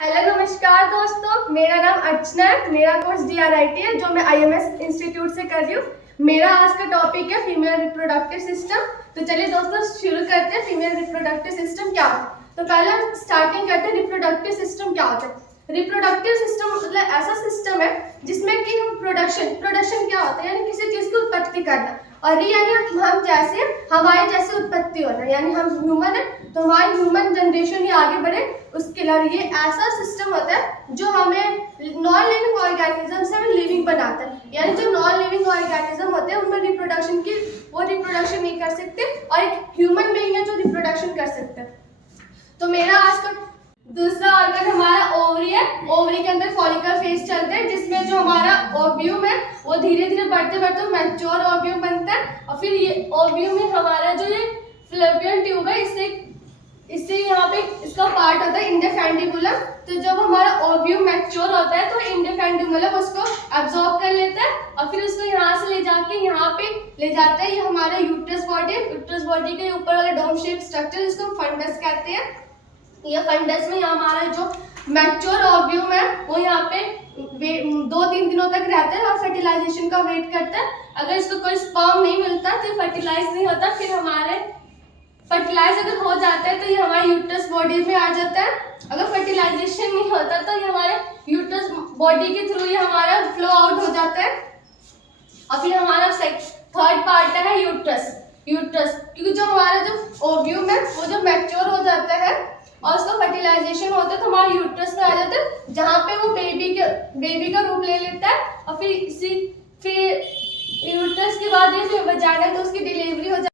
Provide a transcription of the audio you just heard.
Hello नमस्कार दोस्तों, मेरा नाम अर्चना है। मेरा कोर्स DRIT है जो मैं IMS इंस्टीट्यूट से कर रही हूँ। मेरा आज का टॉपिक है फीमेल रिप्रोडक्टिव सिस्टम। तो चलिए दोस्तों शुरू करते हैं। फीमेल रिप्रोडक्टिव सिस्टम क्या होता है? तो पहले हम स्टार्टिंग करते हैं रिप्रोडक्टिव सिस्टम क्या होता है। रिप्रोडक्टिव सिस्टम मतलब ऐसा सिस्टम है जिसमें कि प्रोडक्शन क्या होता है, यानी किसी चीज की उत्पत्ति करना, और ये यानी हम जैसे हमारे जैसे उत्पत्ति होना, यानी हम ह्यूमन है तो हमारी ह्यूमन जनरेशन ही आगे बढ़े, उसके लिए ये ऐसा सिस्टम होता है जो हमें नॉन लिविंग ऑर्गेनिज्म से हमें लिविंग बनाता है। यानी जो नॉन लिविंग ऑर्गेनिज्म होते हैं उनमें रिप्रोडक्शन नहीं कर सकते, और एक ह्यूमन बीइंग है जो रिप्रोडक्शन कर सकते हैं। तो मेरा आज का दूसरा ऑर्गन हमारा ओवरी है। ओवरी के अंदर फॉलिकल फेज चलता है, जिसमें जो हमारा ओव्यूम है वो धीरे धीरे बढ़ते बढ़ते मैच्योर ओव्यूम बनता है, और फिर ये ओव्यूम में हमारा जो ये फ्लोपियन ट्यूब है, इससे यहाँ पे इसका पार्ट होता है इंडेफेंडिबुलम। तो जब हमारा ओव्यूम मैच्योर होता है तो इंडेफेंडिबुलम उसको एब्जॉर्ब कर लेता है, और फिर उसको यहाँ से ले जाके यहाँ पे ले जाता है। ये हमारा यूट्रस बॉडी के ऊपर वाला डोम शेप स्ट्रक्चर, जिसको हम फंडस कहते हैं। ये फंडस में हमारा जो मैच्योर ओव्यूम है वो यहाँ पे 2-3 दिनों तक रहता है और फर्टिलाइजेशन का वेट करता है। अगर इसको कोई स्पर्म नहीं मिलता तो फर्टिलाइज नहीं होता, फिर हमारे फर्टिलाइज अगर हो जाता है तो ये हमारे यूट्रस बॉडी में आ जाता है। अगर फर्टिलाइजेशन नहीं होता तो ये हमारे यूट्रस बॉडी के थ्रू ये हमारा फ्लो आउट हो जाता है। और फिर हमारा थर्ड पार्ट है यूट्रस, क्योंकि जो हमारा जो ओव्यूम है वो जब मैच्योर हो जाता है और उसका फर्टिलाइजेशन होता है तो हमारे यूट्रस में आ जाता है, जहाँ पे वो बेबी का रूप ले लेता है, और फिर यूट्रस के बाद ये वजाइना तो उसकी डिलीवरी हो जाती है।